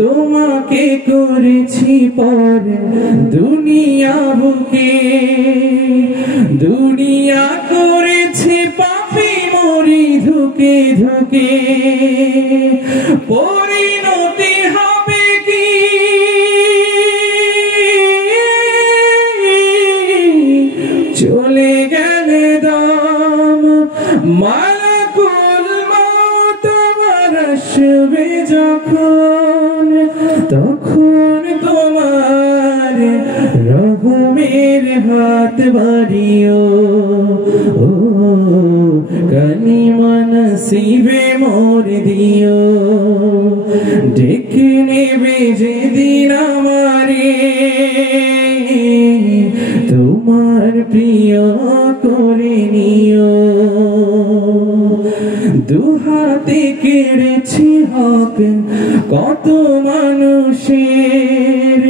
তোমাকে করেছি পর দুনিয়া বুকে, দুনিয়া করেছে পাপী মরি ধুকে ধুকে। পরিণতি হবে কি চলে গেলে দম, মালাকুল মউত আসবে যখন, তখন তোমার রহমের হাত বাড়িও। ও কালিমা নসিবে মোর দিও, ডেকে নেবে যেদিন আমারে তোমার প্রিয় করে নিও। দুহাতে কেড়েছি হক কত মানুষের,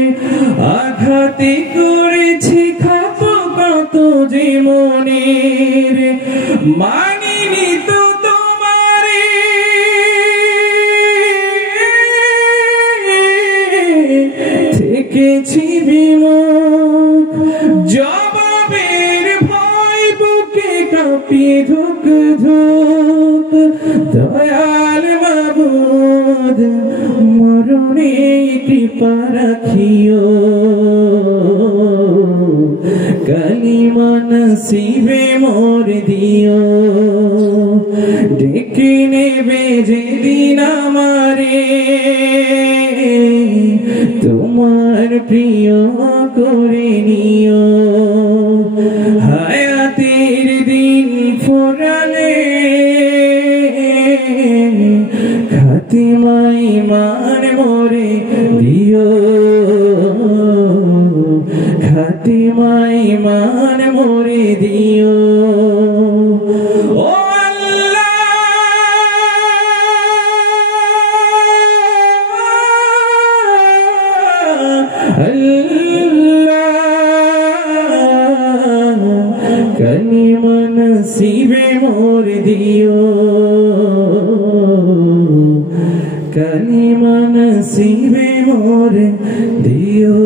আঘাতে করেছি খাপ কত যে মনের। মানিনি তো তোমারে থেকেছি বিমুখ, জবাবের ভয় বুকে কাঁপিয়ে ধুক ধুক। দয়াল মাবুদ মরণে কৃপা রাখিও, কালিমা নসিবে মোর দিও। ডেকে নেবে যেদিন আমারে তোমার প্রিয় করে নিও। হায়াতের দিন ফোরালে খাতিমা ঈমান মোরে দিও, খাতিমা ঈমান মোরে দিও। ও আল্লাহ আল্লাহ, কালিমা নসিবে মোর দিও, কালিমা নসিবে মোর দিও।